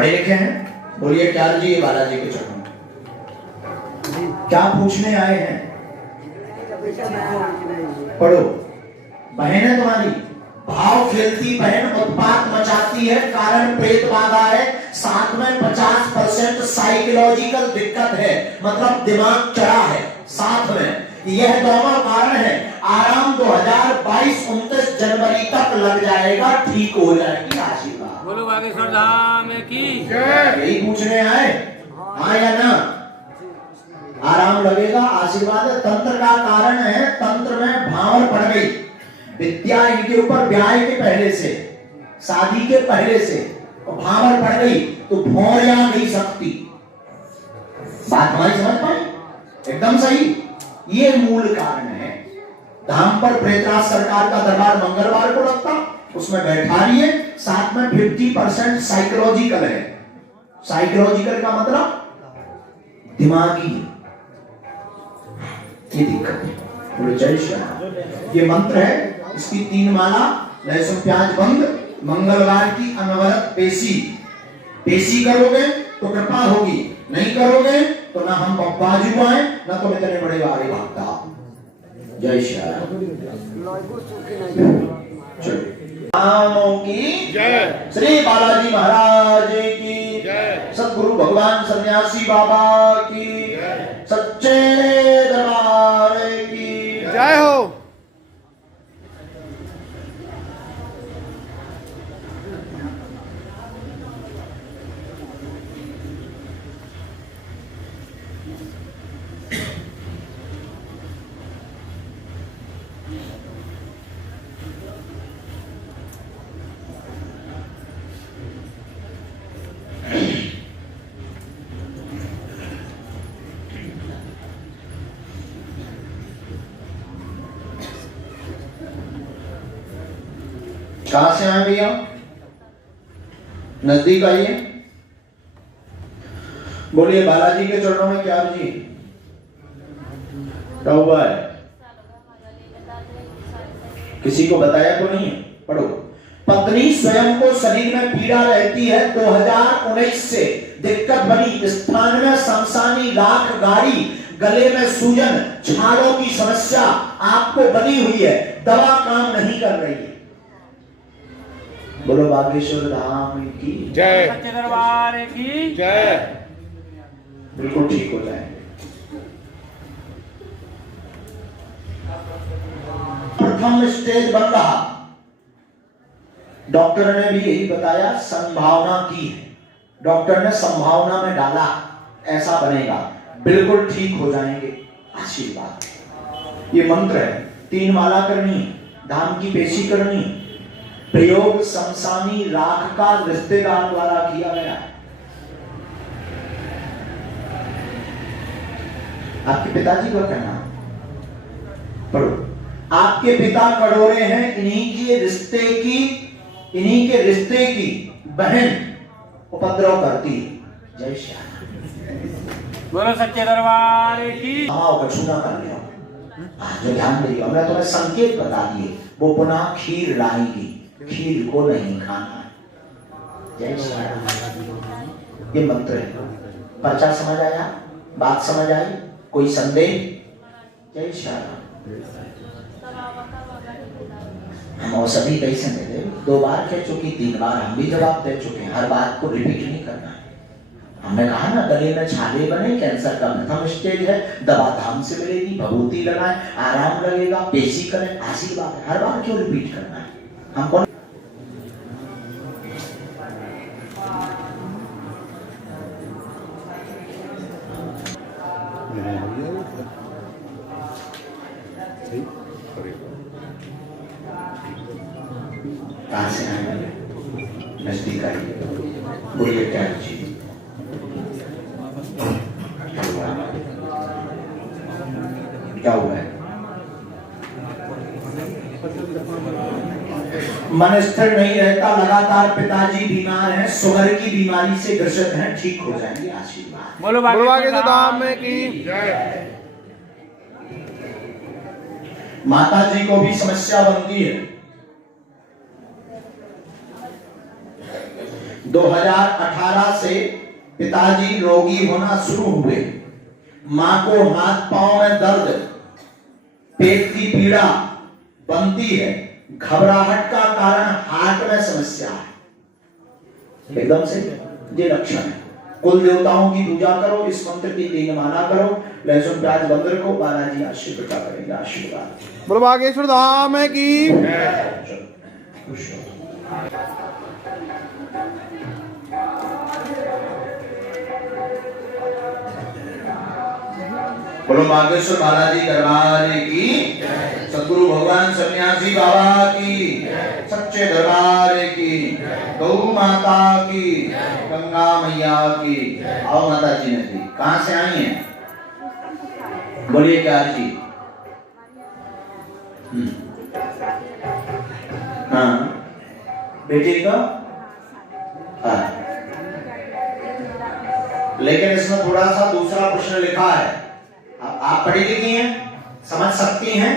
पढ़े लिखे हैं? बोलिए क्या जी ये बालाजी के चरणों में क्या पूछने आए हैं? पढ़ो। बहन है तुम्हारी, भाव खेलती बहन उत्पात मचाती है, कारण प्रेत बाधा है, साथ में 50% साइकोलॉजिकल दिक्कत है, मतलब दिमाग चढ़ा है साथ में। यह दोनों कारण है। आराम 2022-29 जनवरी तक लग जाएगा, ठीक हो जाएगी। आशीर्वाद बोलो बागेश्वर धाम की यही पूछने आए, हाँ या ना? आराम लगेगा, आशीर्वाद है। तंत्र का कारण है, तंत्र में भावर पड़ गई, विद्या इनके ऊपर ब्याह के पहले से, शादी के पहले से भावर पड़ गई, तो भौरिया गई शक्ति। बात हमारी समझ पाई? एकदम सही। ये मूल कारण है। धाम पर प्रेतराज सरकार का दरबार मंगलवार को लगता, उसमें बैठा रही है, साथ में 50% साइकोलॉजिकल है। साइकोलॉजिकल का मतलब दिमागी, ये दिक्कत है। बोलो जय श्री राम। ये मंत्र है, इसकी 3 माला, लहसुन प्याज बंद, मंगलवार की अनवरत पेशी करोगे तो कृपा होगी, नहीं करोगे तो ना हम बाजू आए ना तुम इतने बड़े आगे भागता। जय श्री राम। रामों की जय, श्री बालाजी महाराज की जय, सद्गुरु भगवान सन्यासी बाबा की जय, सच्चे दरबार की जय हो। कहां से आए भैया? नजदीक आइए। बोलिए बालाजी के चरणों में क्या जी क्या हुआ है? किसी को बताया तो नहीं? पढ़ो। पत्नी स्वयं को शरीर में पीड़ा रहती है, 2019 से दिक्कत बनी, स्थान में शमशानी राख गाड़ी, गले में सूजन, छालों की समस्या आपको बनी हुई है, दवा काम नहीं कर रही है। बोलो बागेश्वर धाम की जय, सच्चे दरबार की जय। बिल्कुल ठीक हो जाएंगे। प्रथम स्टेज बन रहा, डॉक्टर ने भी यही बताया, संभावना की है, डॉक्टर ने संभावना में डाला ऐसा बनेगा, बिल्कुल ठीक हो जाएंगे। आशीर्वाद। ये मंत्र है, 3 माला करनी, धाम की पेशी करनी, प्रयोग शमशानी राख का रिश्तेदार द्वारा किया गया है। आपके पिताजी को कहना, पढ़ो। आपके पिता कड़ोरे हैं, इन्हीं के रिश्ते की बहन उपद्रव करती है। जय श्री राम। बोलो सच्चे दरबार की। छूना कर लिया, जो ध्यान दीजिए, हमने तुम्हें संकेत बता दिए, वो पुनः खीर लाएगी, खीर को नहीं खाना। जय श्री राम। ये मंत्र है। पर्चा समझ आया? बात समझ आई? कोई संदेह? जय श्री राम। हम औषधि कैसे दे दे? 2 बार कह चुकी, 3 बार हम भी जवाब दे चुके हैं, हर बात को रिपीट नहीं करना है। हमने कहा ना, गले में छाले बने, कैंसर का प्रथम स्टेज है, दवा धाम से मिलेगी, भभूति लगाए, आराम लगेगा, पेशी करें, आशीर्वाद है। हर बार क्यों रिपीट करना है? हमको कहां से आए? नजदीक आइए। बोलिए क्या जी क्या हुआ है? मन स्थिर नहीं रहता, लगातार पिताजी बीमार हैं, शुगर की बीमारी से ग्रसित हैं, ठीक हो जाएंगे। आशीर्वाद। बोलो बागेश्वर धाम की जय। माता जी को भी समस्या बनती है, 2018 से पिताजी रोगी होना शुरू हुए। मां को हाथ पांव में दर्द, पेट की पीड़ा बनती है, घबराहट का कारण हार्ट में समस्या है। एकदम से ये लक्षण है। कुल देवताओं की पूजा करो, इस मंत्र की 3 माला करो, लहसुन प्याज बंद रखो, बालाजी आशीर्वाद करेंगे। आशीर्वाद बोलो बागेश्वर धाम की खुश हो। बोलो बागेश्वर बालाजी दरबार की, सतगुरु भगवान सन्यासी बाबा की, सच्चे दरबार की, गौ माता की, गंगा मैया की। आओ माता जी ने जी, कहां से आई हैं? बोलिए क्या जी? हाँ बेटी का, हाँ। लेकिन इसमें थोड़ा सा दूसरा प्रश्न लिखा है। आप पढ़ी लिखी हैं, समझ सकती हैं,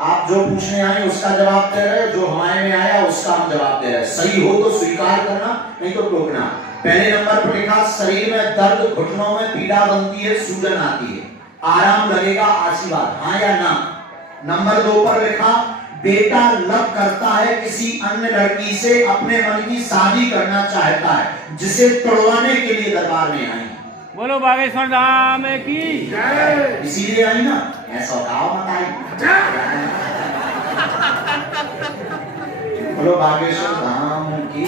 आप जो पूछने आए उसका जवाब दे रहे हो, जो हमारे में आया उसका हम जवाब दे रहे हैं। सही हो तो स्वीकार करना, नहीं तो टोकना। पहले नंबर पर लिखा शरीर में दर्द, घुटनों में पीड़ा बनती है, सूजन आती है, आराम लगेगा, आशीर्वाद, हाँ या ना। नंबर 2 पर लिखा बेटा लव करता है, किसी अन्य लड़की से अपने मन की शादी करना चाहता है, जिसे तोड़वाने के लिए दरबार में आई। बोलो बागेश्वर धाम की जय। इसीलिए आई ना, ऐसा गाँव मत आई। बोलो बागेश्वर धाम की।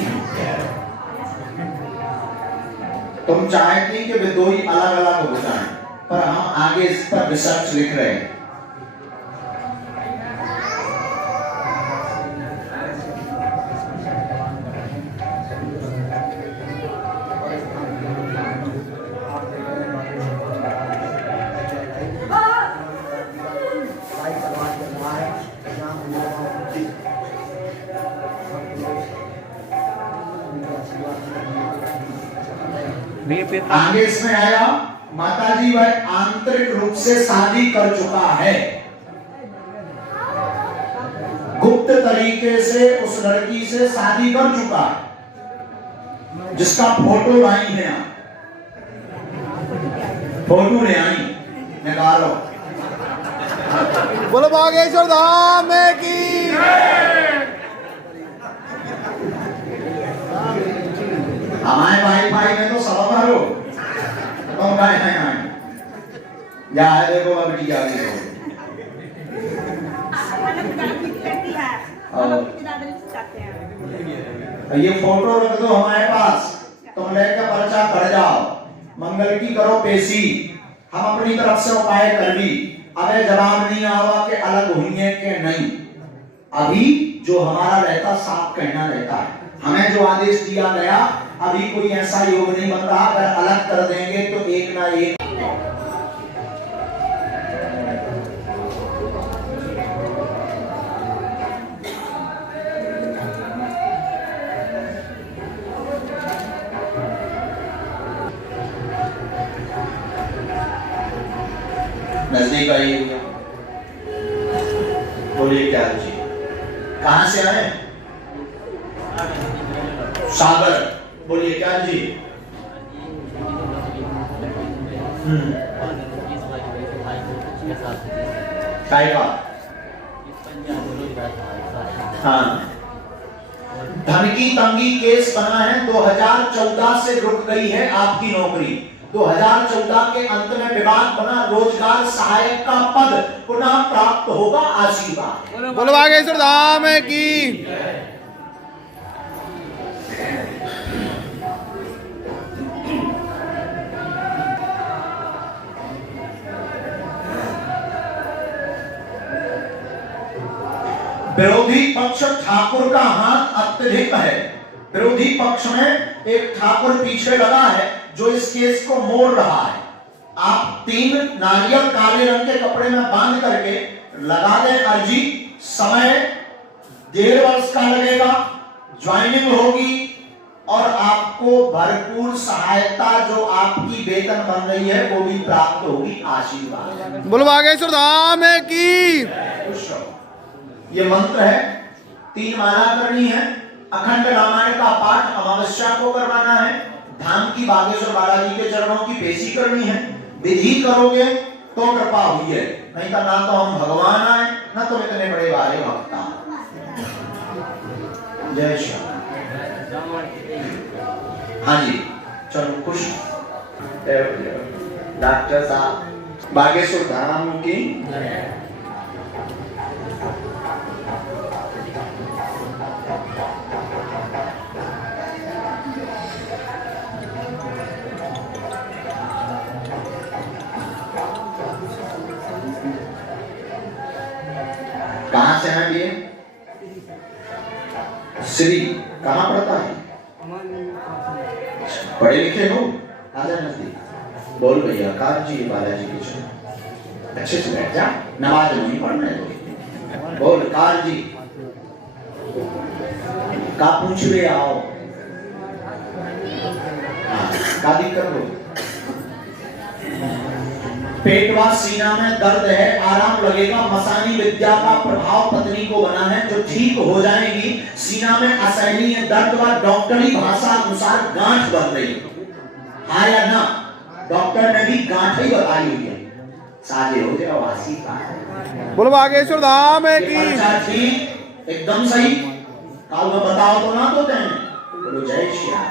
तुम चाहती कि विदोई अलग अलग हो जाएं, पर हम आगे इस पर रिसर्च लिख रहे हैं। आगे इसमें आया माताजी वह आंतरिक रूप से शादी कर चुका है, गुप्त तरीके से उस लड़की से शादी कर चुका है, जिसका फोटो लाई है, फोटो ले आई, निकालो। बोलो बागेश्वर धाम की हमारे वाईफाई में तो सब भरो, तुम गए हैं जा देखो बेटी आ गई हो। ये फोटो रख दो हमारे पास, तुम लेकर पर्चा कर जाओ, मंगल की करो पेशी, हम अपनी तरफ से उपाय कर ली। अबे जवाब नहीं आवा के अलग होंगे के नहीं, अभी जो हमारा रहता साफ कहना रहता है। हमें जो आदेश दिया गया, अभी कोई ऐसा योग नहीं बन रहा, अगर अलग कर देंगे तो एक ना एक। नजदीक आई हुई, बोलिए क्या जी? कहां से आए? सागर। बोलिए क्या जी? का हाँ, धन की तंगी केस बना है, 2014 से रुक गई है आपकी नौकरी, 2014 के अंत में विवाद बना, रोजगार सहायक का पद पुनः प्राप्त होगा, आशीर्वाद। बोलो बागेश्वर धाम की विरोधी पक्ष ठाकुर का हाथ अत्यधिक है, विरोधी पक्ष में एक ठाकुर पीछे लगा है जो इस केस को मोड़ रहा है। आप 3 नारियल काले रंग के कपड़े में बांध करके लगा दें अर्जी, समय 1.5 वर्ष का लगेगा, ज्वाइनिंग होगी और आपको भरपूर सहायता जो आपकी वेतन बन रही है वो भी प्राप्त होगी, आशीर्वाद। बोलो बागेश्वर धाम की। ये मंत्र है, 3 माला करनी है, अखंड रामायण का पाठ अमावस्या को करवाना है। धाम की बागेश्वर बालाजी के चरणों की पेशी करनी है। विधि करोगे तो कृपा हुई है, नहीं तो ना तो हम भगवान आए ना तो इतने बड़े भारे भक्ता। जय श्याम। हाँ जी चलो खुश। डॉक्टर साहब बागेश्वर धाम की कहां से हैं ये? श्री कहां पढ़ता है? पढ़े लिखे हो? आजा नजदीक बोल भैया कार जी बालाजी के चरण अच्छे से बैठ जा, नमाज नहीं पढ़ना है। बोल कार जी का पूछ ले आओ। का दिक्कत हो? पेट व सीना में दर्द है, आराम लगेगा। मसानी विद्या का प्रभाव पत्नी को बना है जो ठीक हो जाएगी। सीना में असहनीय दर्द व डॉक्टरी भाषा अनुसार गांठ बन रही। हाँ या ना? डॉक्टर ने भी गांठ ही बताई हुई है। साजे हो जाओ वासी का बोलो बागेश्वर धाम की। ठीक एकदम सही। काल में बताओ तो ना तो देने। बोलो जय श्री राम।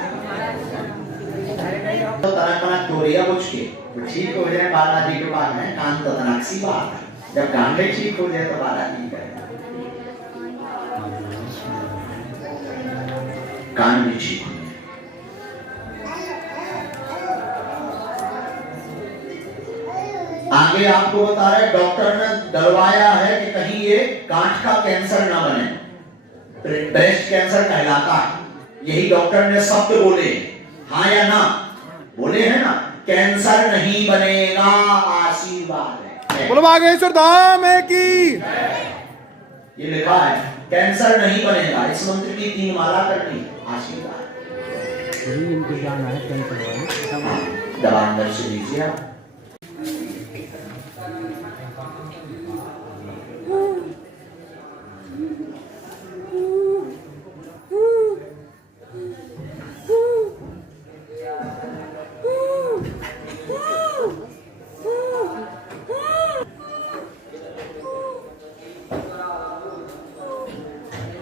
तो तरह तरह तोरिया बुझ के ठीक हो जाए बालाजी के पास में कान तो तनाक्षी बात है। जब गांडे ठीक हो जाए तो बालाजी का कान भी ठीक हो। आगे आपको बता रहे डॉक्टर ने डरवाया है कि कहीं ये गांठ का कैंसर ना बने। ब्रेस्ट कैंसर कहलाता है। यही डॉक्टर ने शब्द बोले। हाँ या ना? बोले हैं ना कैंसर नहीं बनेगा, आशीर्वाद है। बोलो बागेश्वर धाम की। ये लिखा है कैंसर नहीं बनेगा। इस मंत्र की 3 माला करनी, आशीर्वाद। दवा अंदर से लीजिए आप।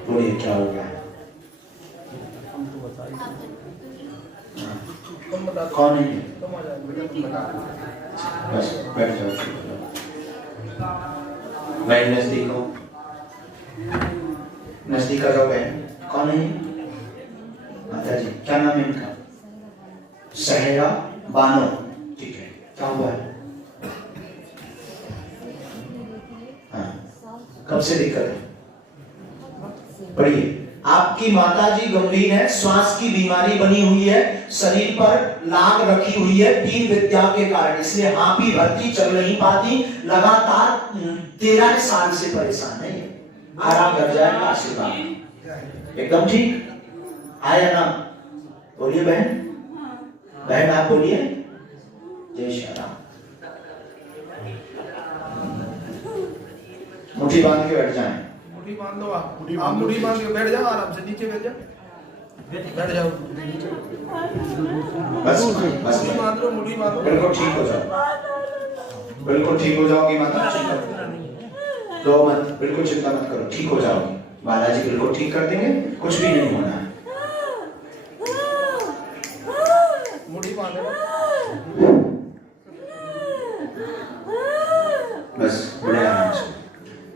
बोलिए क्या हो गया? कौन है? बस बैठ जाओ। बैठ नजदीक हो, नजदीक आ जाओ। बहन कौन है? माता जी क्या नाम है इनका? सहेरा बानो। ठीक है क्या हुआ है? हाँ कब से दिक्कत है? पढ़िए। आपकी माताजी गंभीर है, श्वास की बीमारी बनी हुई है, शरीर पर लाग रखी हुई है 3 विद्या के कारण, इसलिए हापी भर्ती चल नहीं पाती। लगातार 13 साल से परेशान है। आराम कर जाएगा, आशीर्वाद एकदम ठीक। आया ना? बोलिए बहन। बहन आप बोलिए। जय श्री राम। मुट्ठी बांध के बैठ जाएं। मुट्ठी बांध लो आप मुट्ठी बांध के बैठ जाओ आराम से। नीचे बैठ जाओ, बैठ जाओ। बस बस मुट्ठी बांध लो, मुट्ठी बांध लो। बिल्कुल ठीक हो जाओ। बिल्कुल ठीक हो जाओगी माता। रो मत, बिल्कुल चिंता मत करो, ठीक हो जाओगी। बालाजी बिल्कुल ठीक कर देंगे, कुछ भी नहीं होना है। मुट्ठी बांध लो। बस बड़े आराम से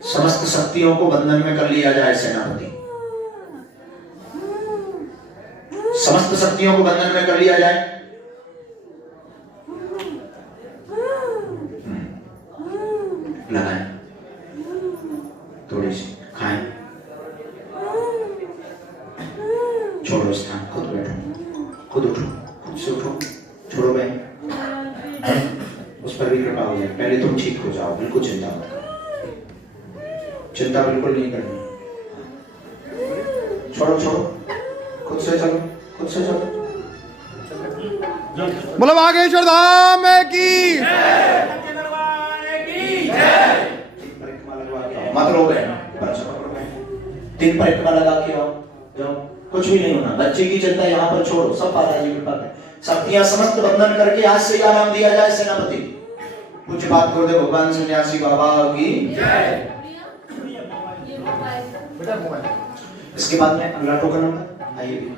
समस्त शक्तियों को बंधन में कर लिया जाए। सेनापति समस्त शक्तियों को बंधन में कर लिया जाए। लगाएं थोड़ी सी, खाएं, छोड़ो स्थान, खुद बैठो, खुद उठो, खुद से उठो, छोड़ो बहन, उस पर भी कृपा हो जाए। पहले तुम ठीक हो जाओ, बिल्कुल चिंता मत करो, चिंता बिल्कुल नहीं करनी। छोड़ो छोड़ो, खुद से चलो, खुद से चलो। बोलो बागेश्वर धाम की। मत रो बहन, 3 परिक्रमा लगा के आओ, जाओ। कुछ भी नहीं होना। बच्चे की चिंता यहाँ पर छोड़ो, सब बालाजी कृपा है। शक्तियां समस्त बंधन करके आज से आराम दिया जाए सेनापति। पूज्य बात गुरुदेव भगवान सन्यासी बाबा की जय। बेटा मोबाइल इसके बाद में अगला टोकन नंबर आइए।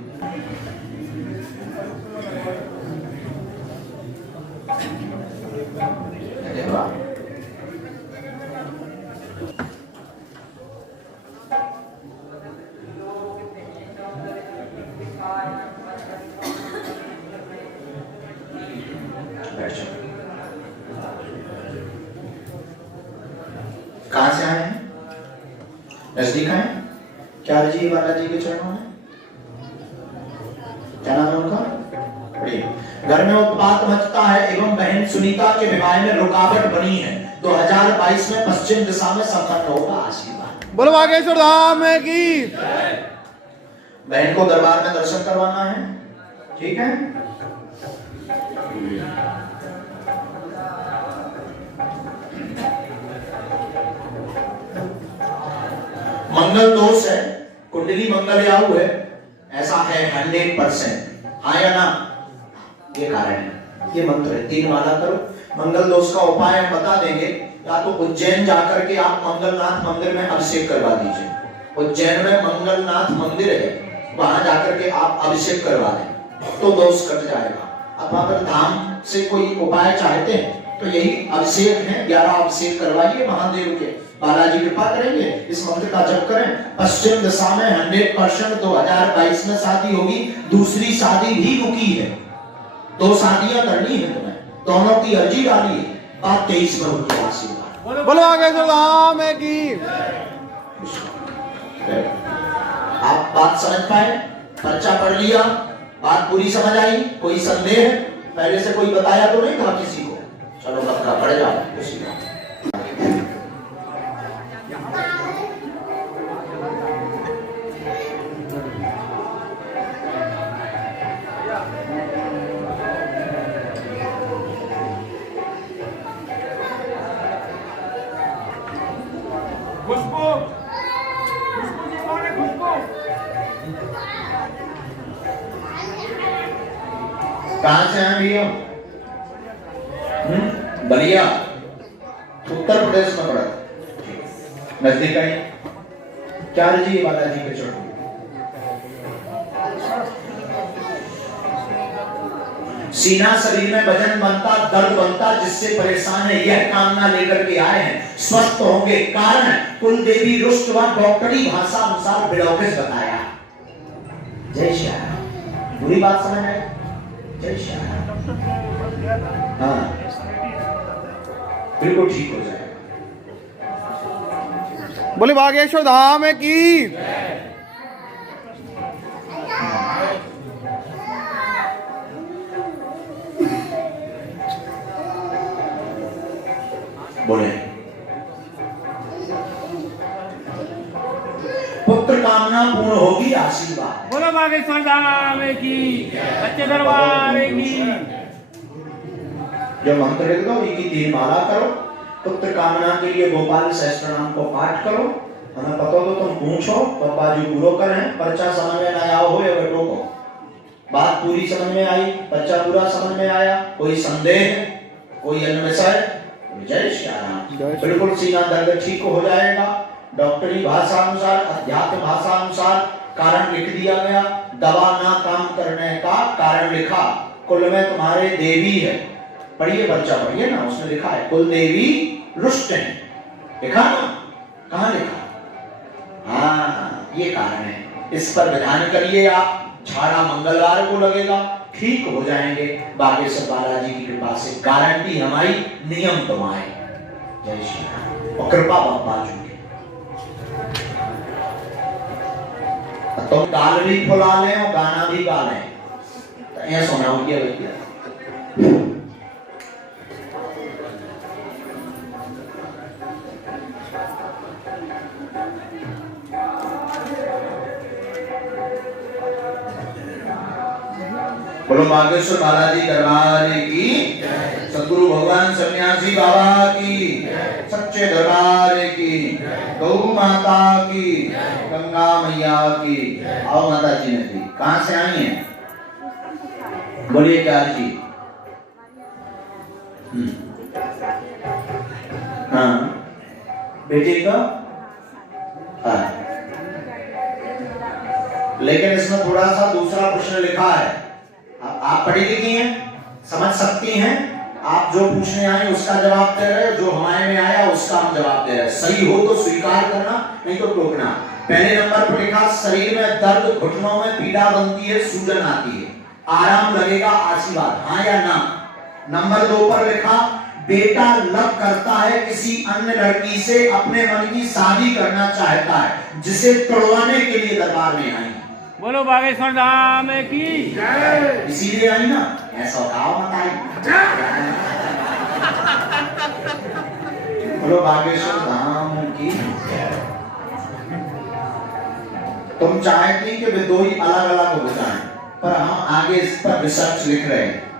कहां से आए हैं? नजदीक आए? क्या जी बालाजी के चरणों में? क्या नाम है उनका? घर में उत्पात मचता है एवं बहन सुनीता के विवाह में रुकावट बनी है। 2022 में पश्चिम दिशा में संपन्न होगा। आशीर्वाद। बोलो बागेश्वर धाम की। बहन को दरबार में दर्शन करवाना है, ठीक है? मंगल दोष है, कुंडली मंगल याहू है, ऐसा है 100%। हाँ या ना? ये कारण है, ये मंत्र है। 3 माला करो। मंगल दोष का उपाय हम बता देंगे। या तो उज्जैन जाकर के आप मंगलनाथ मंदिर में अभिषेक करवा दीजिए। उज्जैन में मंगलनाथ मंदिर है, वहां जाकर के आप अभिषेक करवा दें तो दोष कट जाएगा। अथवा अगर धाम से कोई उपाय चाहते हैं तो यही अभिषेक है, 11 अभिषेक करवाइए महादेव के। बालाजी कृपा करेंगे। इस मंत्र का जप करें। पश्चिम दिशा में 100% 2022 में शादी होगी। दूसरी शादी भी रुकी है, 2 शादियां करनी है तुम्हें, दोनों की अर्जी डाली है। बात 23 में होगी। आशीर्वाद। बोलो बागेश्वर धाम की। आप बात समझ पाए? पर्चा पढ़ लिया, बात पूरी समझ आई? कोई संदेह? पहले से कोई बताया तो नहीं था किसी को? चलो पक्का पढ़ जाओ। खुशबू, खुशबू जी कौन है? खुशबू कहां से हैं भैया? बलिया, उत्तर प्रदेश में पड़ा। नजदीक आई। क्या जी बालाजी के चरणों? सीना शरीर में वजन बनता, दर्द बनता, जिससे परेशान है यह कामना लेकर के आए हैं, स्वस्थ होंगे। कारण कुल देवी रुष्ट व डॉक्टरी भाषा अनुसार बिलौकिस बताया। जय श्री राम। बुरी बात समझ आई? जय श्री राम। हाँ, बिल्कुल ठीक हो जाएगा। बोले बागेश्वर धाम की। बोले पुत्र कामना पूर्ण होगी। आशीर्वाद। बोलो बागेश्वर धाम की। सच्चे दरबार की। जो मंत्र लिख दो, इनकी 3 माला करो। पुत्र कामना के लिए गोपाल सहस्त्रनाम को पाठ करो। हमें पता हो तो तुम पूछो, पापा जी पूरा करें। पर्चा समझ में ना आया हो या बेटो को बात पूरी समझ में आई, पर्चा पूरा समझ में आया, कोई संदेह, कोई अन्य विषय? जय श्री राम। बिल्कुल सीना दर्द ठीक हो जाएगा। डॉक्टरी भाषा अनुसार, अध्यात्म भाषा अनुसार कारण लिख दिया गया। दवा ना काम करने का कारण लिखा। कुल में तुम्हारे देवी है। पढ़िए बच्चा, पढ़िए ना, उसमें लिखा है कुल देवी रुष्ट है। लिखा ना? कहाँ लिखा? हाँ, ये कारण है। इस पर विधान करिए आप। झाड़ा मंगलवार को लगेगा, ठीक हो जाएंगे बागेश्वर बालाजी की कृपा से। गारंटी हमारी, नियम तुम्हारे। जय श्री राम। और कृपा बाबा जी की। तुम गाल भी फुला लें और गाना भी गा लें तो ऐसा सुनाओ भैया। बोलो बागेश्वर बालाजी दरबार की। सद्गुरु भगवान सन्यासी बाबा की। सच्चे दरबार की। गौ माता की, गंगा मैया की। आओ माता जी ने दी। कहां से आई हैं? बोलिए क्या जी? हाँ बेटी का। हाँ। लेकिन इसमें थोड़ा सा दूसरा प्रश्न लिखा है। आप पढ़ी लिखी हैं, समझ सकती हैं। आप जो पूछने आए उसका जवाब दे रहे, जो हमारे में आया उसका हम जवाब दे रहे। सही हो तो स्वीकार करना, नहीं तो टोकना। पहले नंबर पर लिखा शरीर में दर्द, घुटनों में पीड़ा बनती है, सूजन आती है, आराम लगेगा, आशीर्वाद, हाँ या ना। नंबर 2 पर लिखा बेटा लव करता है किसी अन्य लड़की से, अपने मन की शादी करना चाहता है, जिसे तोड़वाने के लिए दरबार में आई। बोलो बागेश्वर धाम की जय। इसीलिए आई ना, ऐसा कहा मत आई। बोलो बागेश्वर धाम की। तुम चाहती कि विदोई अलग अलग हो जाएं, पर हम आगे इस पर रिसर्च लिख रहे हैं।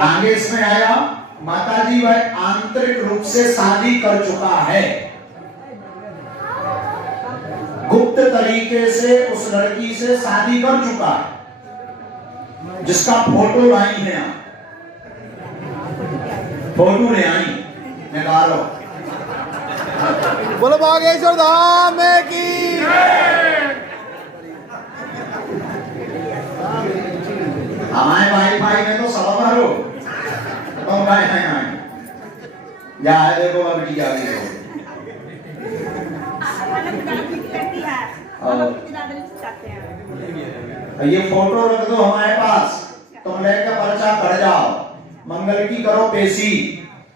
आगे इसमें आया माताजी वह आंतरिक रूप से शादी कर चुका है, गुप्त तरीके से उस लड़की से शादी कर चुका है, जिसका फोटो लाई है। फोटो ले आई, निकालो। बोलो बागेश्वर धाम की। हमारे वाईफाई में तो सब भरो तो भाई है या देखो अब क्या ये फोटो रख दो हमारे पास, तुम लेकर पर्चा कर जाओ, मंगल की करो पेशी।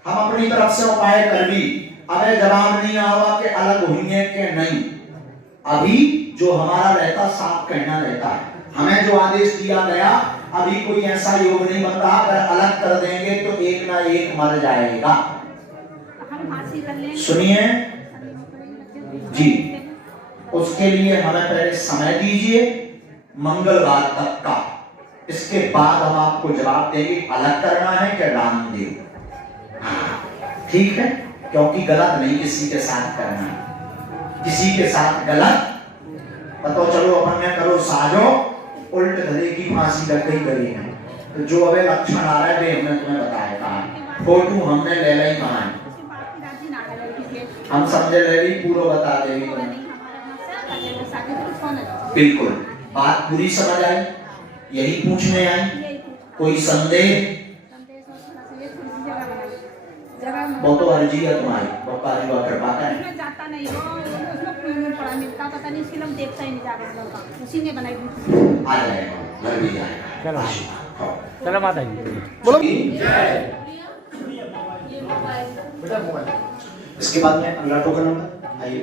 हम अपनी तरफ से उपाय कर ली, अबे जवाब नहीं आवा के अलग होंगे के नहीं। अभी जो हमारा रहता साफ कहना रहता है, हमें जो आदेश दिया गया, अभी कोई ऐसा योग नहीं बन रहा, अगर अलग कर देंगे तो एक ना एक मर जाएगा। सुनिए जी, उसके लिए हमें पहले समय दीजिए मंगलवार तक का, इसके बाद हम आपको जवाब देंगे अलग करना है कि रामदेव। ठीक है, क्योंकि गलत नहीं किसी के साथ करना, किसी के साथ गलत पता चलो अपन ने करो साजो, उल्ट गले की फांसी लग गई गली में। तो जो अबे लक्षण आ रहा है हमने तुम्हें बताया कहा, फोटो हमने ले ली कहा है, हम समझे ले ली, पूरा बता देगी तुम्हें। बिल्कुल बात पूरी समझ आई, यही पूछने आई, कोई संदेह? वो तो अर्जी है तुम्हारी, पप्पा जी का कृपा है। जाता नहीं हो, उसमें पढ़ा मिलता, पता नहीं फिल्म देखता ही नहीं जा रहा, उसी ने बनाई थी। आ जाएगा, घर भी जाएगा। चलो माता जी बोलो। इसके बाद में अगला टोकन नंबर आइए।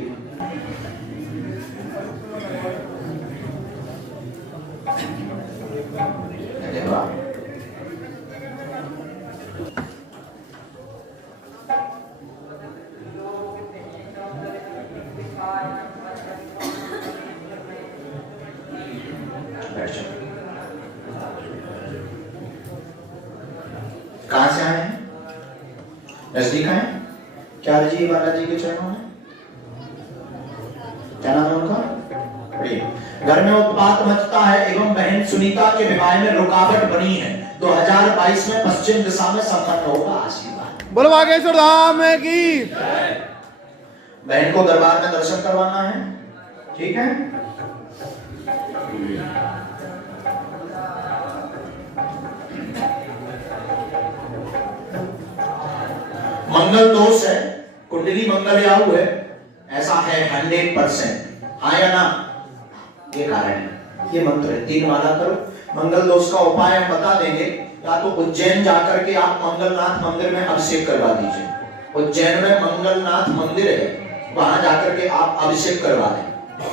कहां से आए हैं? नजदीक आए? क्या जी बालाजी के चरणों में? क्या नाम है उनका? घर में उत्पात मचता है एवं बहन सुनीता के विवाह में रुकावट बनी है। 2022 में पश्चिम दिशा में संपन्न होगा, आशीर्वाद। बोलो बागेश्वर धाम की। बहन को दरबार में दर्शन करवाना है, ठीक है? मंगल दोष है, कुंडली मंगल याहू है, ऐसा है 100%, हाँ या ना? ये कारण है, ये मंत्र है। 3 माला करो। मंगल दोष का उपाय हम बता देंगे, या तो उज्जैन जाकर के आप मंगलनाथ मंदिर में अभिषेक करवा दीजिए। उज्जैन में मंगलनाथ मंदिर है, वहां जाकर के आप अभिषेक करवा दें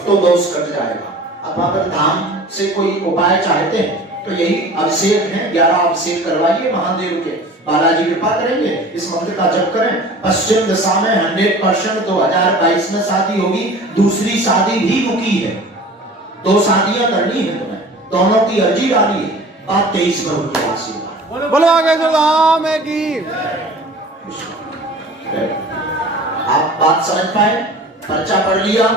तो दोष कट जाएगा। अब अगर धाम से कोई उपाय चाहते हैं तो यही अभिषेक है, 11 अभिषेक करवाइए महादेव के, बालाजी कृपा करेंगे। इस मंत्र का जप करें। पश्चिम दिशा में 100% 2022 में शादी होगी। दूसरी शादी भी रुकी है, 2 शादियां करनी है तुम्हें, दोनों की अर्जी डालिए। आप 23 करोड़ की आशीर्वाद। बोलो बागेश्वर धाम की। आप बात समझ पाए, पर्चा पढ़ लिया,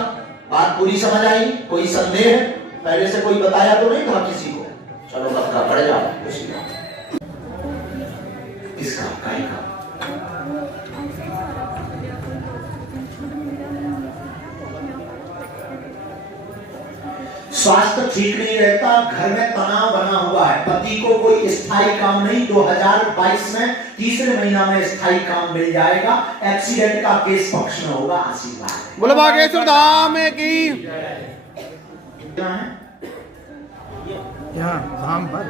बात पूरी समझ आई? कोई संदेह पहले से कोई बताया तो नहीं था किसी को? चलो पक्का पढ़ जाओ। किसका काय का? स्वास्थ्य ठीक नहीं रहता, घर में तनाव बना हुआ है, पति को कोई स्थायी काम नहीं, 2022 में तीसरे महीना में स्थायी काम मिल जाएगा। एक्सीडेंट का केस पक्ष में होगा। आशीर्वाद। बोलो बागेश्वर धाम की। यहाँ धाम पर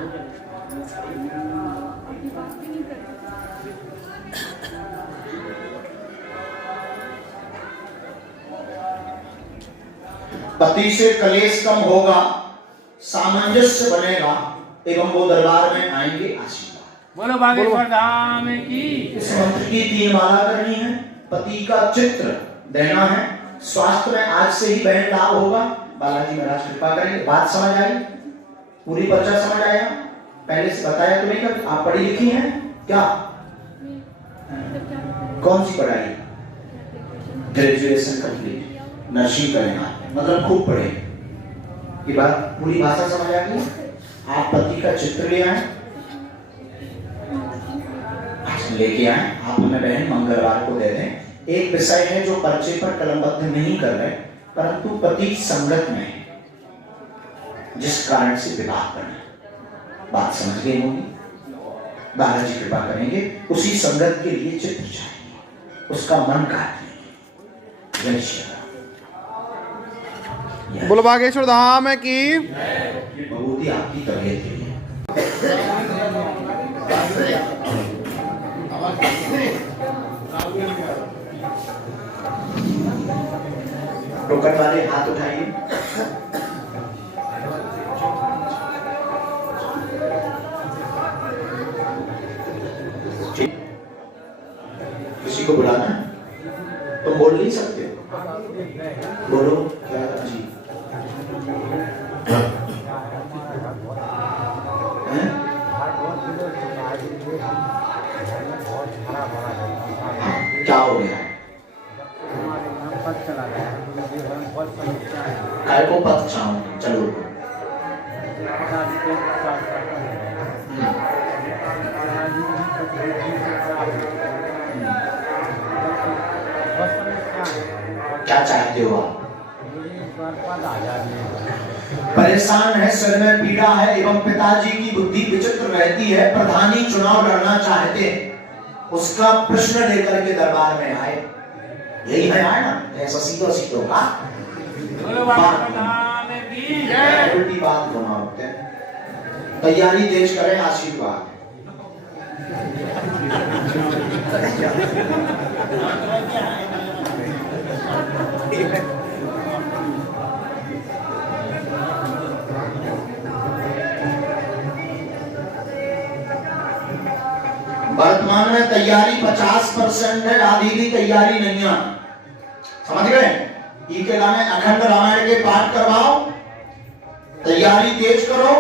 पति से कलेश कम होगा, सामंजस्य बनेगा एवं वो दरबार में आएंगे। आशीर्वाद। बोलो बागेश्वर धाम की। इस मंत्र की 3 माला करनी है। पति का चित्र देना है। स्वास्थ्य में आज से ही बहन लाभ होगा। बालाजी महाराज कृपा करेंगे। बात समझ आई? पूरी पर्चा समझ आया? पहले से बताया तो नहीं कभी? आप पढ़ी लिखी हैं क्या? कौन सी पढ़ाई? ग्रेजुएशन कंप्लीट, नर्सिंग करें आप, मतलब खूब पढ़े। ये बात पूरी भाषा समझ आ गई? आप पति का चित्र ले आए, लेके आए, आप हमें बहन मंगलवार को दे दें। एक विषय है जो पर्चे पर कलमबद्ध नहीं कर रहे, परंतु पति संगत में है, जिस कारण से विवाह करना। बात समझ गई होगी? बालाजी कृपा करेंगे। उसी संगत के लिए चित्र चाहिए, उसका मन काट लेंगे। जय श्री राम। बोलो बागेश्वर धाम की। बहुत ही आपकी तबीयत के लिए। टोकन वाले हाथ उठाइए। किसी को बुलाना है तो बोल नहीं सकते, बोलो क्या जी? क्या हो गया? काय को पथ चाहूं? चलो क्या चाहते हो आप? परेशान है, सिर में पीड़ा है एवं पिताजी की बुद्धि विचित्र रहती है। प्रधानी चुनाव लड़ना चाहते हैं, उसका प्रश्न लेकर के दरबार में आए। यही है ना? ऐसा सीधो सीधो का उल्टी बात बनाते हैं। तैयारी तेज करें। आशीर्वाद। वर्तमान में तैयारी 50% है, आधी भी तैयारी नहीं है। समझ गए? ई के गाने अखंड रामायण के पाठ करवाओ, तैयारी तेज करो।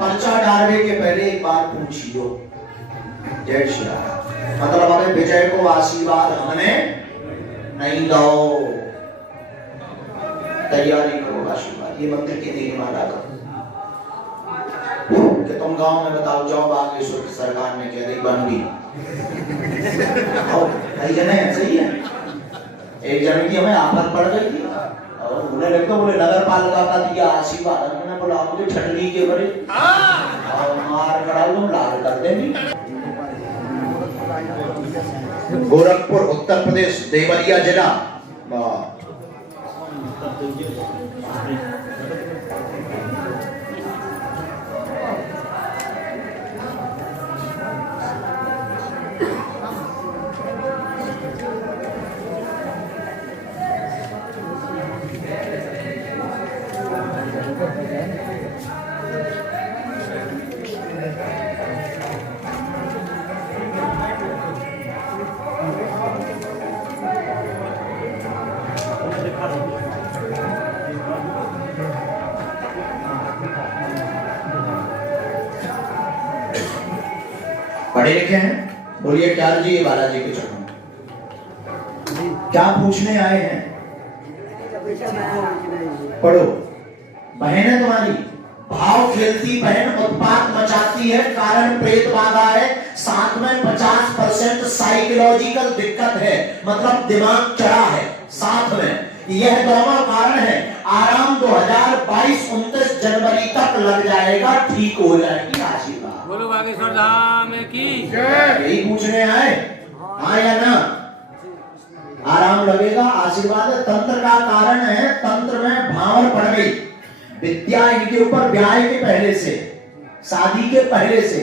पर्चा डालने के पहले एक बार पूछियो। जय श्री राम। मतलब हमें विजय को आशीर्वाद हमने नहीं दो, तैयारी करो। आशीर्वाद। ये मंत्र की 3 माला करो कि तुम गांव में बताओ, जाओ बागेश्वर की सरकार ने कह दी बन भी। कई जने सही है। एक जन की हमें आफत पड़ गई थी और उन्हें लगता बोले नगर पालिका का दिया आशीर्वाद। मैंने बोला मुझे छटनी के बड़े और मार कराओ, तुम लाल कर देंगे। गोरखपुर उत्तर प्रदेश, देवरिया जिला। पढ़े लिखे हैं? बोलिए क्या जी ये बालाजी के चरणों में क्या पूछने आए हैं? पढ़ो। बहन है तुम्हारी, भाव खेलती बहन उत्पात मचाती है, कारण प्रेत बाधा है, साथ में 50% साइकोलॉजिकल दिक्कत है, मतलब दिमाग चढ़ा है साथ में। यह दोनों कारण है। आराम 2022-29 जनवरी तक लग जाएगा, ठीक हो जाएगी। आशीर्वाद बोलो बागेश्वर धाम की यही पूछने आए, हाँ या ना? आराम लगेगा, आशीर्वाद है। तंत्र का कारण है, तंत्र में भावर पड़ गई, विद्या इनके ऊपर ब्याह के पहले से, शादी के पहले से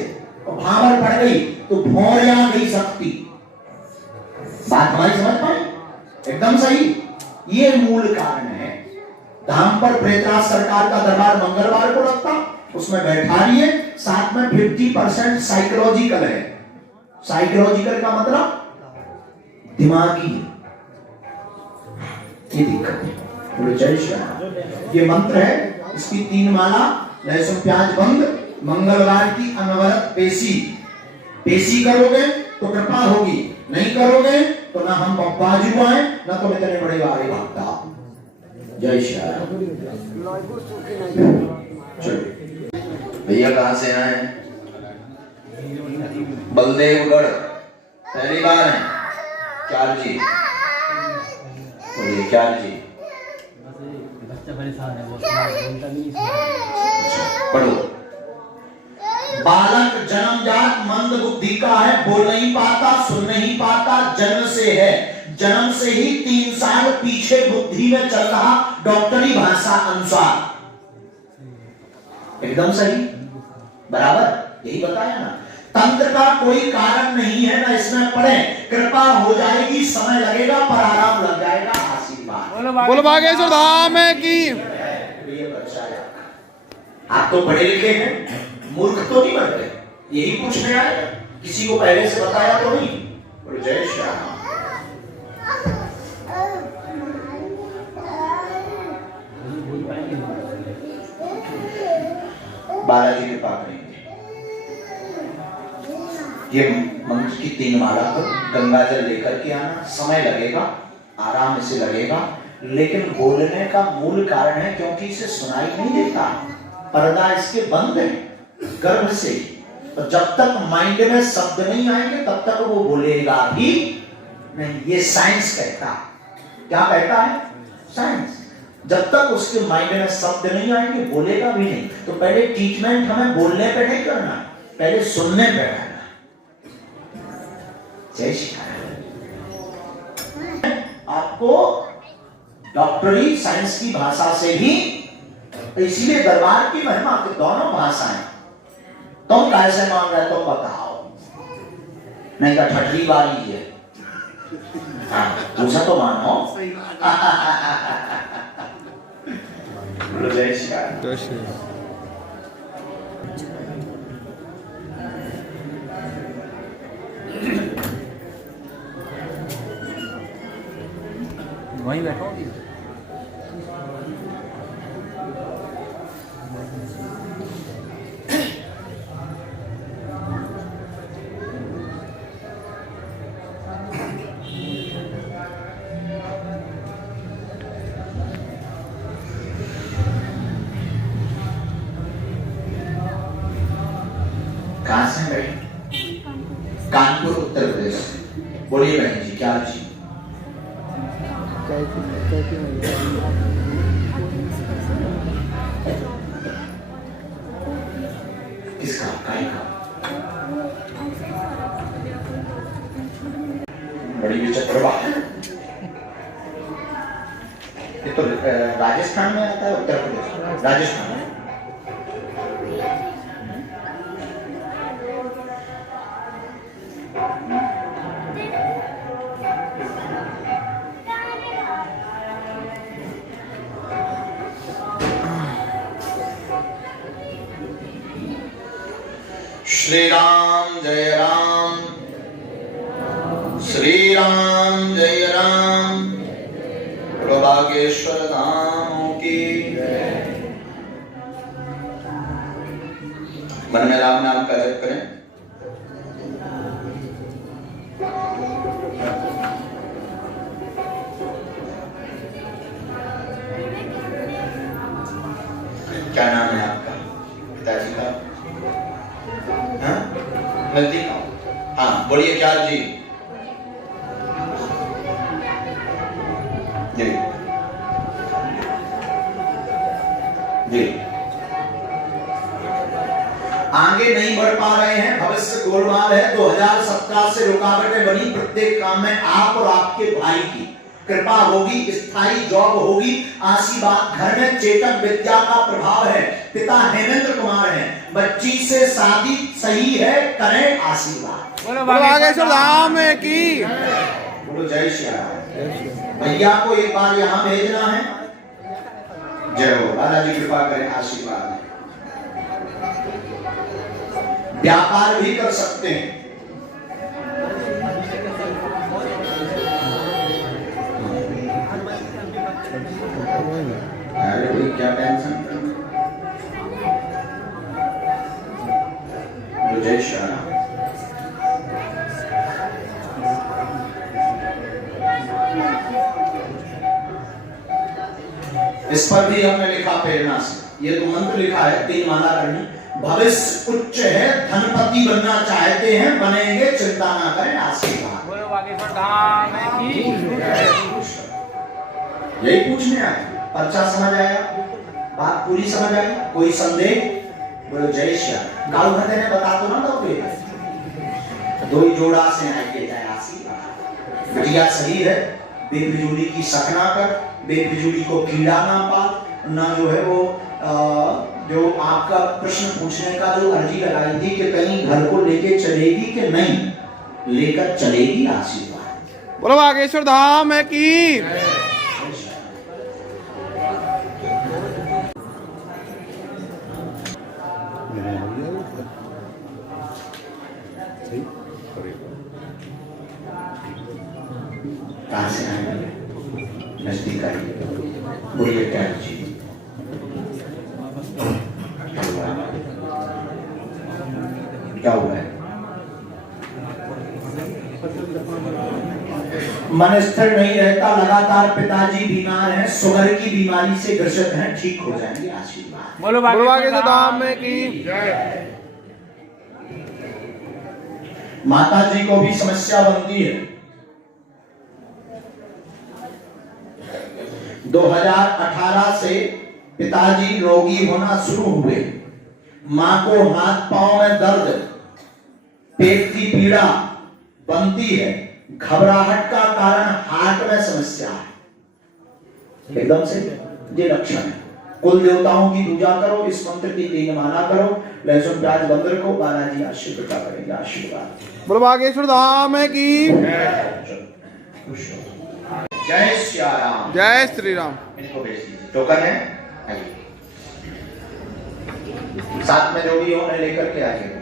भावर पड़ गई, तो भौरिया नहीं सकती। बात हमारी समझ पाई? एकदम सही। ये मूल कारण है। धाम पर प्रेतराज सरकार का दरबार मंगलवार को लगता, उसमें बैठा रही है, साथ में 50% साइकोलॉजिकल है। साइकोलॉजिकल का मतलब दिमागी है, ये दिक्कत है। बोलो जय श्री राम। ये मंत्र है, इसकी 3 माला, लहसुन प्याज बंद, मंगलवार की अनवरत पेशी करोगे तो कृपा होगी, नहीं करोगे तो ना हम बप्पाजू आए ना तुम इतने बड़े आगे भागता। जय श्री राम। चलो भैया कहां से आए हैं? बलदेवगढ़, पहली बार है? चार जी बोलिए, चार जी पढ़ो। बालक जन्मजात मंद बुद्धि का है, बोल नहीं पाता, सुन नहीं पाता, जन्म से है। जन्म से ही 3 साल पीछे बुद्धि में चल रहा, डॉक्टरी भाषा अनुसार। एकदम सही, बराबर यही बताया ना। तंत्र का कोई कारण नहीं है ना, इसमें पढ़े, कृपा हो जाएगी, समय लगेगा पर आराम लग जाएगा। आशीर्वाद बोलो बागेश्वर धाम की। ये बच्चा है, आप तो पढ़े लिखे हैं, मूर्ख तो नहीं बनते। यही पूछने आए, किसी को पहले से बताया तो नहीं? बोलो जय श्री राम। बालाजी के पास नहीं, ये मंत्र की 3 माला को गंगा जल लेकर के आना, समय लगेगा, आराम इसे लगेगा, लेकिन बोलने का मूल कारण है क्योंकि इसे सुनाई नहीं देता, पर्दा इसके बंद है गर्भ से। तो जब तक माइंड में शब्द नहीं आएंगे तब तक वो बोलेगा भी नहीं। ये साइंस कहता, क्या कहता है? साइंस। जब तक उसके माइंड में शब्द नहीं आएंगे बोलेगा भी नहीं। तो पहले ट्रीटमेंट हमें बोलने पे नहीं करना, पहले सुनने पे करना। जय श्री राम। आपको डॉक्टरी साइंस की भाषा से भी, इसीलिए दरबार की महिमा की दोनों भाषाएं। तुम कैसे मान रहे तुम बताओ, नहीं तो ठटरी वाली है, दूसरा तो मानो। जय श्री राम। जय श्री राम। वहीं बैठो। कहां से बैठी? कानपुर उत्तर प्रदेश। बोलिए बहन जी, क्या जी? किसका? काय का? बड़ी विचित्र बात है। ये तो राजस्थान में आता है, उत्तर प्रदेश, राजस्थान में। श्री राम जय राम, श्री राम जय राम। बागेश्वर धाम की मन में राम नाम का जप करें। क्या नाम है आपका पिताजी का? हाँ नजदीक आओ। हाँ बोलिए क्या जी? जी जी आगे नहीं बढ़ पा रहे हैं, भविष्य गोलमाल है। 2017 से रुकावटें बनी प्रत्येक काम में आप और आपके भाई की कृपा होगी, स्थायी जॉब होगी, आशीर्वाद घर में चेतन विद्या का प्रभाव है। पिता हेमेंद्र कुमार हैं, बच्ची से शादी सही है, करें आशीर्वाद। बोलो बागेश्वर धाम की बोलो जय श्री राम। भैया को एक बार यहाँ भेजना है। जय हो बालाजी कृपा करें आशीर्वाद। व्यापार भी कर सकते हैं। अरे भाई क्या टेंशन कर जय श्री राम। इस पर भी हमने लिखा प्रेरणा से, ये तो मंत्र लिखा है 3 माला करनी। भविष्य उच्च है, धनपति बनना चाहते हैं, बनेंगे, चिंता ना करें, आशीर्वाद। बोलो बागेश्वर धाम की। यही पूछने आए, पर्चा समझ आया, बात पूरी समझ आई, कोई संदेह? बोलो जय श्याम। कालू भद्र ने बता तो ना दोगे, 2 जोड़ा से आएंगे जाए आशीर्वाद। बिटिया सही है, बेफिजूली की सकना कर, बेफिजूली को कीड़ा ना पाल ना, जो है वो जो आपका प्रश्न पूछने का जो अर्जी लगाई थी कि कहीं घर को लेके चलेगी कि नहीं, लेकर चलेगी, आशीर्वाद। बोलो बागेश्वर धाम की। कहाँ से आए? नजदीक आई। बोलिए क्या जी? क्या हुआ है? मन स्थिर नहीं रहता, लगातार पिताजी बीमार हैं, शुगर की बीमारी से ग्रसित हैं, ठीक हो जाएंगे, आशीर्वाद। बोलो बागेश्वर धाम की। माता जी को भी समस्या बनती है। 2018 से पिताजी रोगी होना शुरू हुए। मां को हाथ पांव में दर्द, पेट की पीड़ा बनती है, घबराहट का कारण हार्ट में समस्या है। एकदम से ये लक्षण है। कुल देवताओं की पूजा करो, इस मंत्र की 3 माला करो, लहसुन प्याज बंदर को बालाजी आशीर्वाद करेंगे, आशीर्वाद। बोलो बागेश्वर धाम की। जय श्री राम। जय श्री राम। इनको भेज दीजिए, टोकन है, आइए। साथ में जो भी हो उन्हें लेकर के आइए।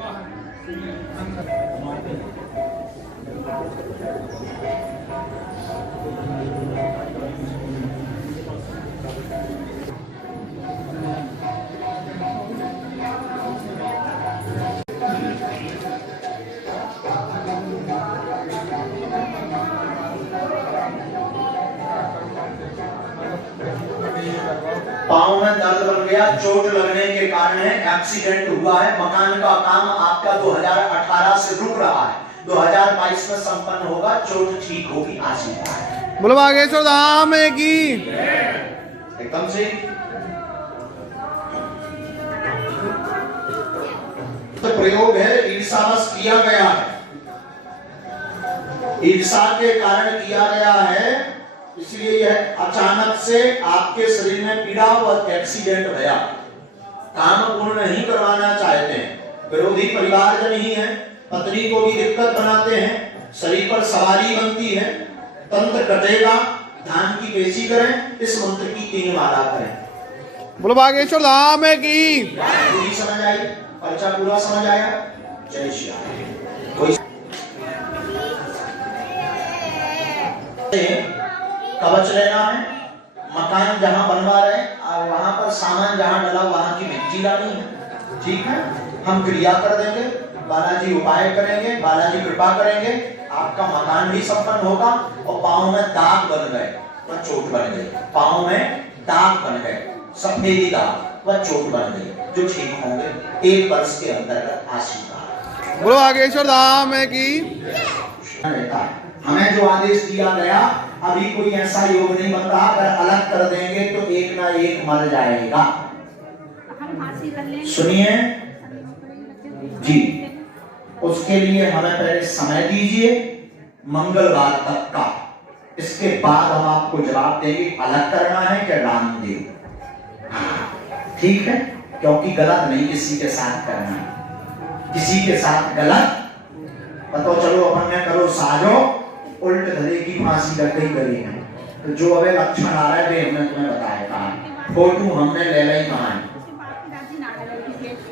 पांव में दर्द बन गया, चोट लगने के कारण है, एक्सीडेंट हुआ है, मकान का काम आपका 2018 से रुक रहा है, 2022 में संपन्न होगा, चोट ठीक होगी, आशीर्वाद। बोलो बागेश्वर धाम की। एकदम से तो प्रयोग है, ईर्षावश किया गया है, ईर्षा के कारण किया गया है, इसलिए यह अचानक से आपके शरीर में पीड़ा और एक्सीडेंट भया। काम पूर्ण नहीं करवाना चाहते हैं, विरोधी परिवारजन ही है, पत्नी को भी दिक्कत बनाते हैं, शरीर पर सवारी बनती है, तंत्र कटेगा, धान की पेशी करें, इस मंत्र की 3 माला करें। बोलो बागेश्वर धाम की। पूरी समझ आई, पर्चा पूरा समझ आया। जय श्री राम। कोई कवच लेना है, मकान जहां बनवा रहे और वहां पर सामान जहां डला वहां की मिट्टी लानी है, ठीक है? हम क्रिया कर देंगे, बालाजी उपाय करेंगे, बालाजी कृपा करेंगे, आपका मकान भी संपन्न होगा। और पांव में दाग बन गए, चोट बन गई, पांव में दाग बन गए, सफेदी का वह चोट बन गई, जो ठीक होंगे 1 वर्ष के अंतर्गत आशीर्वाद। बोलो बागेश्वर धाम की। रहता है। हमें जो आदेश दिया गया, अभी कोई ऐसा योग नहीं बन रहा, अगर अलग कर देंगे तो एक ना एक मर जाएगा। हम फांसी कर लेंगे। सुनिए जी, उसके लिए हमें पहले समय दीजिए मंगलवार तक का, इसके बाद हम आपको जवाब देंगे अलग करना है कि रामदेव। ठीक है, क्योंकि गलत नहीं किसी के साथ करना है, किसी के साथ गलत पता चलो अपन ने करो साजो उल्ट धरे की फांसी लग गई गली में। तो जो अबे लक्षण आ रहा है हमने तुम्हें बताया कहा, फोटो हमने ले ली कहा है,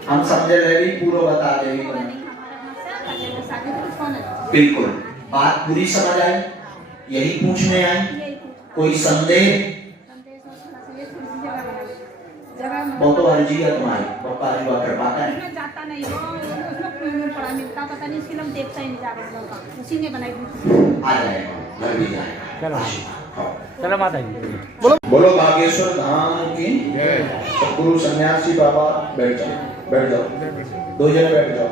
हम समझे ले ली पूरा बता देंगे तुम्हें। बिल्कुल बात पूरी समझ आई, यही पूछने आई, कोई संदेह? वो तो अर्जी है तुम्हारी, पप्पा जी का कृपा करें। जाता नहीं हो, उसमें पड़ा मिलता पता नहीं, फिल्म देखता ही नहीं जा रहा लड़का, उसी ने बनाई थी। आ जाएगा, घर भी जाएगा। चलो चलो माता जी। बोलो बागेश्वर धाम की सतगुरु सन्यासी बाबा। बैठ जाओ, बैठ जाओ, 2 जने बैठ जाओ।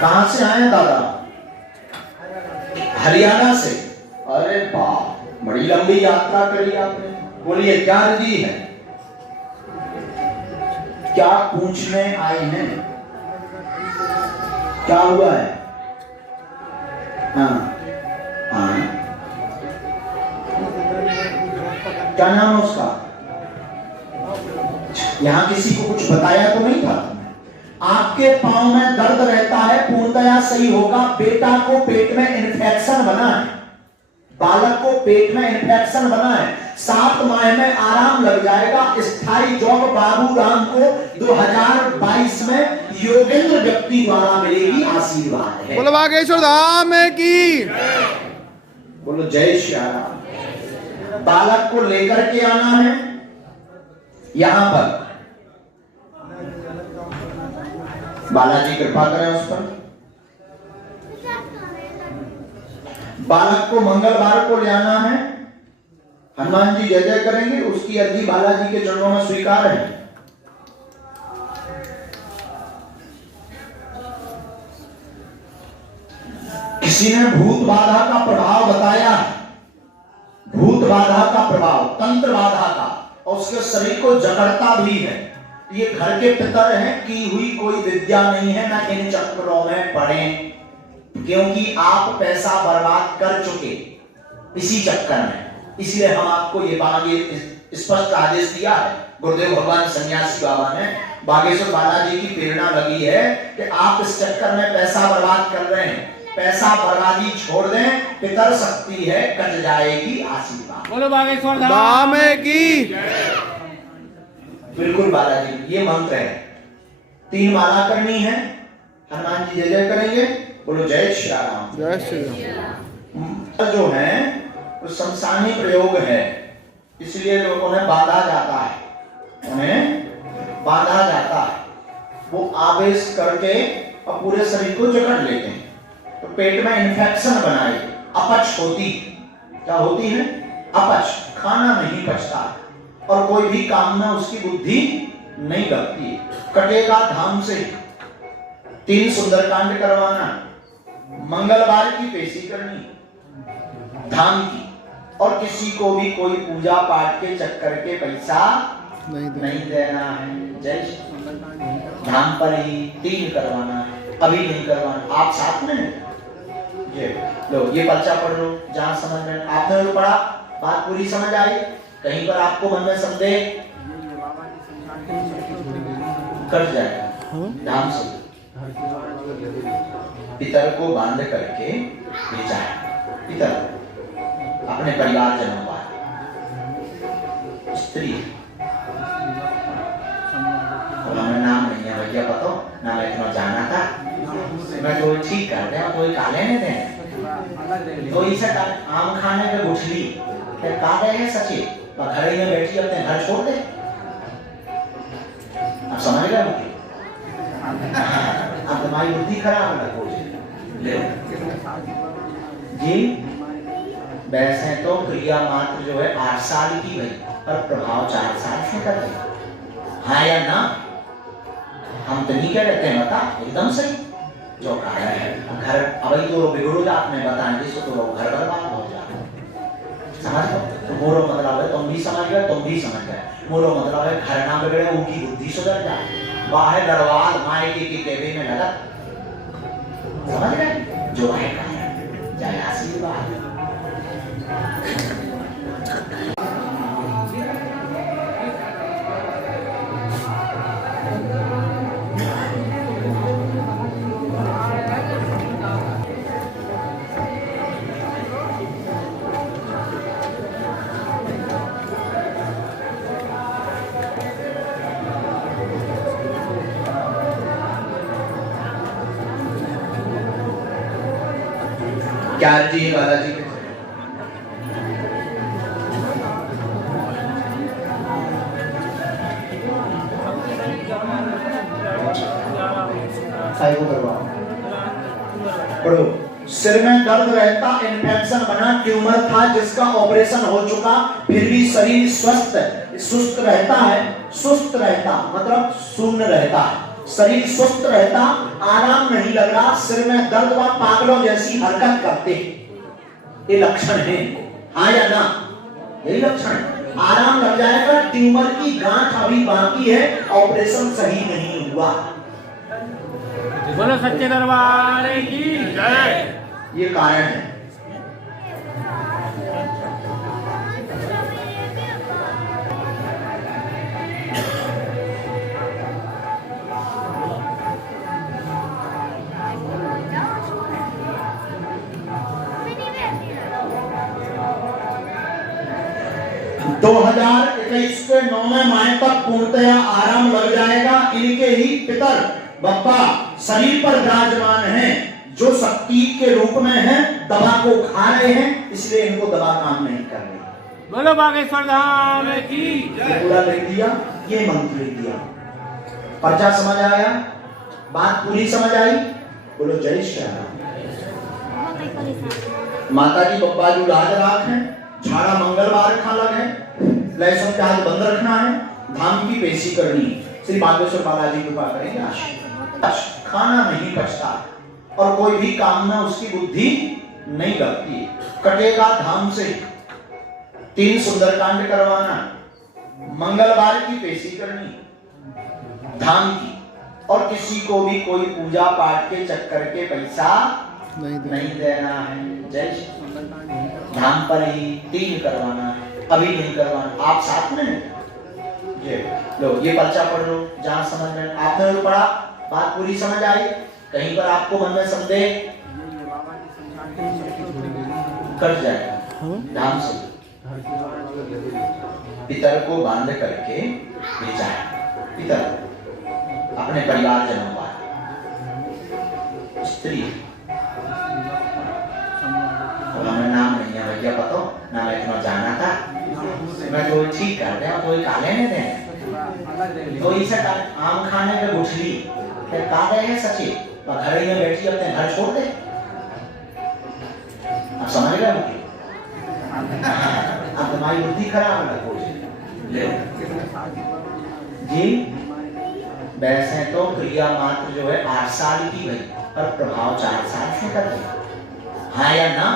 कहां से आए हैं दादा? हरियाणा से। अरे बाप, बड़ी लंबी यात्रा करी आपने। बोलिए क्या अर्जी है, क्या पूछने आए हैं, क्या हुआ है? हाँ हाँ, क्या नाम है उसका? यहाँ किसी को कुछ बताया तो नहीं था? आपके पांव में दर्द रहता है, पूर्णतया सही होगा। बेटा को पेट में इन्फेक्शन बना है, बालक को पेट में इन्फेक्शन बना है, 7 माह में आराम लग जाएगा। स्थायी जॉब बाबू राम को 2022 में योगेंद्र व्यक्ति द्वारा मिलेगी, आशीर्वाद है। बोलो बागेश्वर धाम की। बोलो जय श्री राम। बालक को लेकर के आना है यहां पर, बालाजी कृपा करें उस पर। बालक को मंगलवार को ले आना है, हनुमान जी जय जय करेंगे, उसकी अर्जी बालाजी के चरणों में स्वीकार है। किसी ने भूत बाधा का प्रभाव बताया, भूत बाधा का प्रभाव, तंत्र बाधा का, और उसके शरीर को जकड़ता भी है। ये घर के पितर हैं, की हुई कोई विद्या नहीं है, ना इन चक्रों में पड़े, क्योंकि आप पैसा बर्बाद कर चुके इसी चक्कर में। इसलिए हम आपको ये स्पष्ट आदेश दिया है। गुरुदेव भगवान सन्यासी बाबा ने, बागेश्वर बालाजी की प्रेरणा लगी है कि आप इस चक्कर में पैसा बर्बाद कर रहे हैं, पैसा बर्बादी छोड़ दें, पितर शक्ति है, कट जाएगी आशीर्वाद। बोलो बागेश्वर धाम की। बिल्कुल बालाजी, ये मंत्र है, 3 माला करनी है। हनुमान जी जय जय करेंगे, बोलो जय श्री राम। जय श्री राम। जो है वो शमशानी प्रयोग है, इसलिए लोगों ने बांधा जाता है, उन्हें बांधा जाता है। वो आवेश करके और पूरे शरीर को जकड़ लेते हैं, तो पेट में इन्फेक्शन बनाए, अपच होती, क्या होती है? अपच, खाना नहीं पचता और कोई भी काम में उसकी बुद्धि नहीं लगती। कटेगा धाम से। 3 सुंदरकांड करवाना, मंगलवार की पेशी करनी धाम की, और किसी को भी कोई पूजा पाठ के चक्कर के पैसा नहीं देना है। जय धाम पर ही 3 करवाना है, अभी नहीं करवाना। आप साथ में ये लो, ये पर्चा पढ़ लो, जहां समझ में आपने जो पढ़ा बात पूरी समझ आई, कहीं पर आपको मन में संदेह कट जाएगा। धाम से पितर को बांध करके ले जाए, पितर अपने परिवारजनों का, स्त्री हमें नाम नहीं है भैया, बताओ ना, मैं तुम्हें जाना था, मैं कोई ठीक कर दे, कोई काले नहीं दे, तो इसे आम खाने पे गुठली काले हैं सची, घर में बैठी अपने घर छोड़ दे। आप समझ गए मुझे? अब तुम्हारी बुद्धि खराब है, ले जी वैसे तो क्रिया मात्र जो है 8 साल की भई, पर प्रभाव 4 साल से कर दिया। हाँ या ना? हम तो नहीं कह रहते हैं, बता एकदम सही जो कहा है। घर अभी तो बिगड़ो आपने बताया जिसको तो घर बर्बाद हो जाए, समझ लो। तो मोरो मतलब है तुम भी समझ गए, तुम भी समझ गए। मोरो मतलब है घर ना बिगड़े, उनकी बुद्धि सुधर जाए। बाहर दरबार मायके की केबे में लगा, समझ गए जो है कहा। जय आशीर्वाद। क्या जी बालाजी के पढ़ो। सिर में दर्द रहता, इन्फेक्शन बना, ट्यूमर था जिसका ऑपरेशन हो चुका, फिर भी शरीर सुस्त रहता है। सुस्त रहता मतलब शून्य रहता है, शरीर सुस्त रहता, आराम नहीं लग रहा, सिर में दर्द व पागलों जैसी हरकत करते, ये लक्षण है। हाँ या ना? यही लक्षण है। आराम लग जाएगा, ट्यूमर की गांठ अभी बाकी है, ऑपरेशन सही नहीं हुआ। बोलो सच्चे दरबार की जय। ये कारण है। 2021 के 9वें माह तक पूर्णतया आराम लग जाएगा। इनके ही पितर बप्पा शरीर पर विराजमान हैं, जो शक्ति के रूप में है, दवा को खा रहे हैं, इसलिए इनको दवा काम नहीं कर रही। बोलो बागेश्वर धाम की ये पूरा लिख दिया, ये मंत्र लिख दिया। पर्चा समझ आया? बात पूरी समझ आई? बोलो जय श्री राम। माता जी बप्पा जी राज राख है, झाड़ा मंगलवार खा लगे, लहसुन प्याज बंद रखना है, धाम की पेशी करनी है। श्री बागेश्वर बालाजी कृपा करेंगे। आशीर्वाद। खाना नहीं पचता और कोई भी काम में उसकी बुद्धि नहीं लगती। कटेगा धाम से 3 सुंदरकांड करवाना, मंगलवार की पेशी करनी धाम की, और किसी को भी कोई पूजा पाठ के चक्कर के पैसा नहीं देना है। जय धाम पर ही 3 करवाना है, अभी नहीं करवाना। आप साथ में ये लो, ये पर्चा पढ़ लो, जहां समझ में आपने जो पढ़ा बात पूरी समझ आई। कहीं पर आपको मन में संदेह कट जाएगा। धाम से पितर को बांध करके भेजा है। पितर अपने परिवारजनों का, स्त्री हमें नाम नहीं है भैया, पता ना मैं इतना जाना था, मैं तो ठीक कर रहे कोई काले नहीं दे तो इसे आम खाने पे गुठली फिर का रहे हैं सची घर में बैठी अपने घर छोड़ दे। आप समझ गए मुझे? अब तुम्हारी बुद्धि खराब है जी। वैसे तो क्रिया मात्र जो है 8 साल की भई, पर प्रभाव 4 साल से कर दिया। हाँ या ना?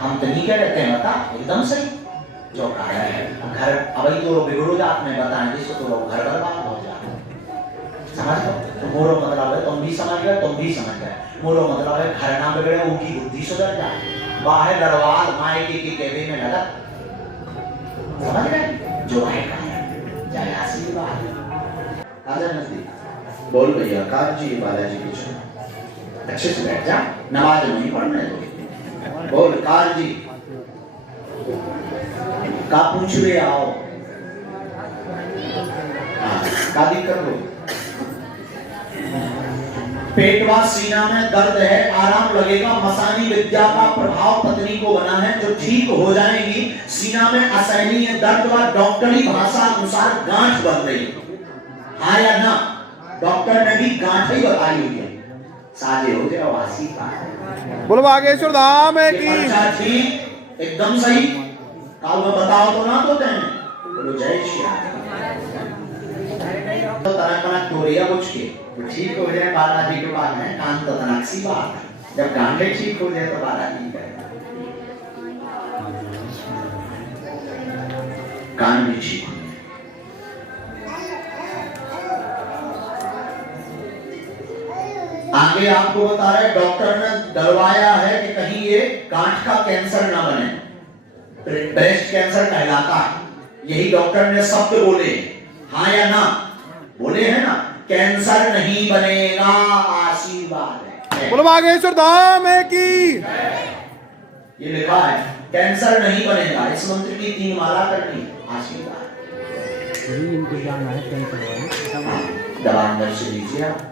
हम तो नहीं कह रहते हैं, बता एकदम सही जो कहा है। घर अभी तो बिगड़ो आपने बताया जिसको तो घर बर्बाद हो जाए, समझ लो। तो मोरो मतलब है तुम भी समझ गए, तुम भी समझ गए। मोरो मतलब है घर ना बिगड़े, उनकी बुद्धि सुधर जाए। बाहर दरबार मायके की केबे में लगा, समझ गए जो है कहा। जय आशीर्वाद। आजा नजदीक बोल भैया कार जी बालाजी पीछे अच्छे से बैठ जा, नमाज नहीं पढ़ने दो। बोल कार जी का पूछ ले आओ। का दिक्कत हो? पेट व सीना में दर्द है, आराम लगेगा। मसानी विद्या का प्रभाव पत्नी को बना है, जो ठीक हो जाएगी। सीना में असहनीय दर्द व डॉक्टरी भाषा अनुसार गांठ बन रही। हाँ या ना? डॉक्टर ने भी गांठ ही बताई हुई है। साजे हो जाओ आशीर्वाद। बोलो बागेश्वर धाम ये की। पर्चा ठीक एकदम सही काल में बताओ तो ना तो देने बोलो जय श्री राम। तो तरह तोरिया कुछ के वो ठीक हो जाए बालाजी के बाद है कान तो तनाक्सी बात है। जब गांडे ठीक हो जाए तो बालाजी का कान भी ठीक हो। आगे आपको बता रहे डॉक्टर ने डरवाया है कि कहीं ये गांठ का कैंसर ना बने, ब्रेस्ट कैंसर कहलाता है। यही डॉक्टर ने शब्द बोले, हाँ या ना बोले हैं ना, कैंसर नहीं बनेगा आशीर्वाद है। बोलो बागेश्वर धाम की। ये लिखा है कैंसर नहीं बनेगा। इस मंत्र की 3 माला करनी आशीर्वाद। इनको जाना है कैंसर वाले। दवा अंदर से लीजिए आप।